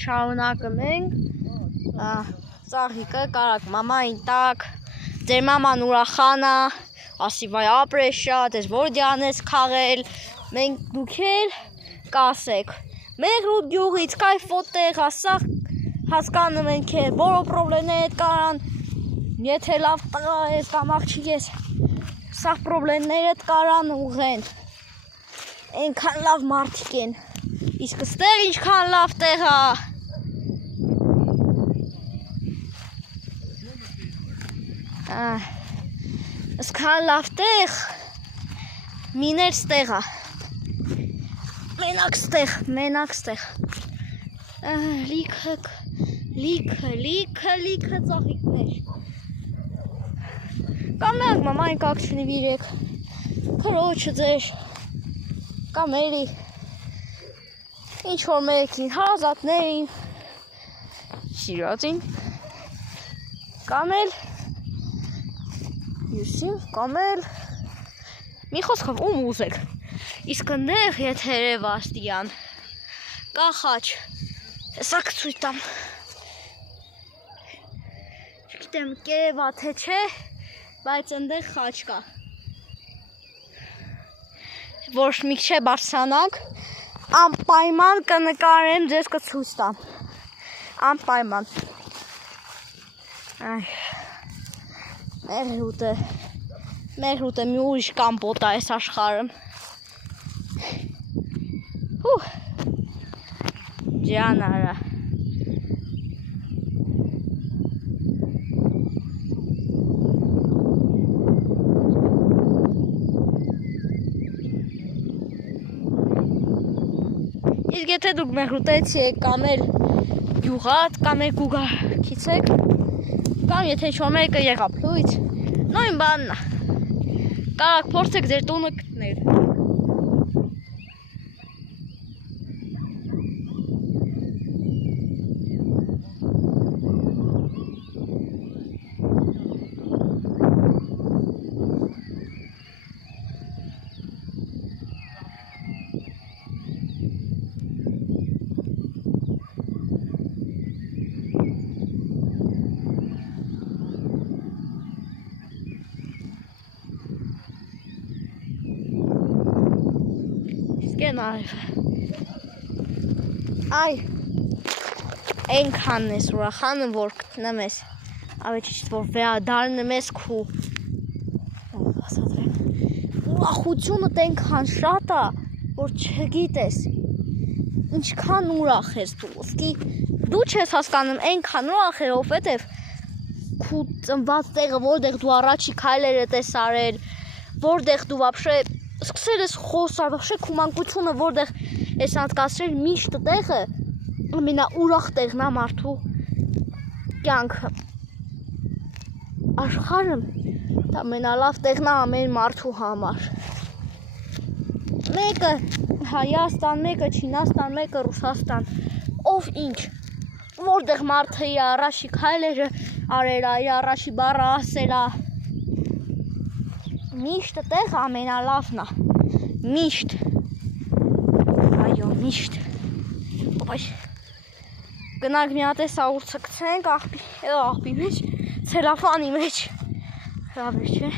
շարունակում ենք, ծաղիկը կարակ մամային տակ, ձեր մաման ուրախանա, ասի վայ ապրես շատ, ես որդյան ես քաղել, մենք դուք էլ կասեք, մեր ու գյուղից կայֆոտ տեղ, ասա հասկանում ենք է, որո պրոբլեմներ էդ կարան, եթե լավ տղա ես կամ աղջիկ ես, սաղ պրոբլեմներ էդ կարան ուղեն, ենքան լավ մարդիկ են, իսկ ստեղ ինչքան լավ տեղա, Սկան լավ տեղ, միներ ստեղա, մենակ ստեղ, լիքը ծաղիկներ, կամ մեկ մամային կակ չնվիրեք, քրոջը ձեր, կամ էլի, ինչ-որ մեկին, հարազատներին, սիրածին, կամ էլ, Յուսիմ, կամ էլ, մի խոսքով ում ուզեք, իսկ նեղ ետ հերևաստյան, կա խաչ, հեսակ ծույտ տամ, չգիտեմ կերևա թե չէ, բայց ընդեղ խաչ կա, որ մի քիչ բարձրանանք, անպայման կնկարեմ ձեզ կցույց տամ, անպայման, մեր հուտը մի ուրիշ կամպոտ է այս աշխարհում, ջանարա, իսկ եթե դուք մեր հուտից եք կամ էլ գյուղատ կամ էլ գուգակից եք, կամ եթե ինչ-որ մեկը եղավ լույց, նույն բանն է, կարակ փորձեք ձեր տունը գտնել։ Այ, ենքանն ես ուրախանում, որ կտնեմ ես, ավեջիչտ, որ վերադարնեմ ես քու, ուրախությունըտ ենքան շատ է, որ չգիտես, ինչքան ուրախ ես դու, ոսկի դու չես հասկանում ենքան ուրախ է, ովհետև քու ծնված տեղը, որտեղ դու առաջի քայլերդ ես արել, որտեղ դու վաբշե սկսել ես խոսալ, վաբշե քու մանկությունը, որտեղ ես անցկացրել միշտ տեղը, ամենաուրախ տեղն է մարդու կյանքը, աշխարհում դա ամենալավ տեղն է ամեն մարդու համար, մեկը Հայաստան, մեկը Չինաստան, մեկը Ռուսաստան, ով ինչ, որտեղ մարդը իր առաջի քայլերը արել է, իր առաջի բառը ասել է, միշտ տեղը ամենալավն է, միշտ, այո, միշտ, գնանք մի հատ էս աղուրցը գցենք աղբի մեջ, ցելոֆանի մեջ, հրավեր չէ։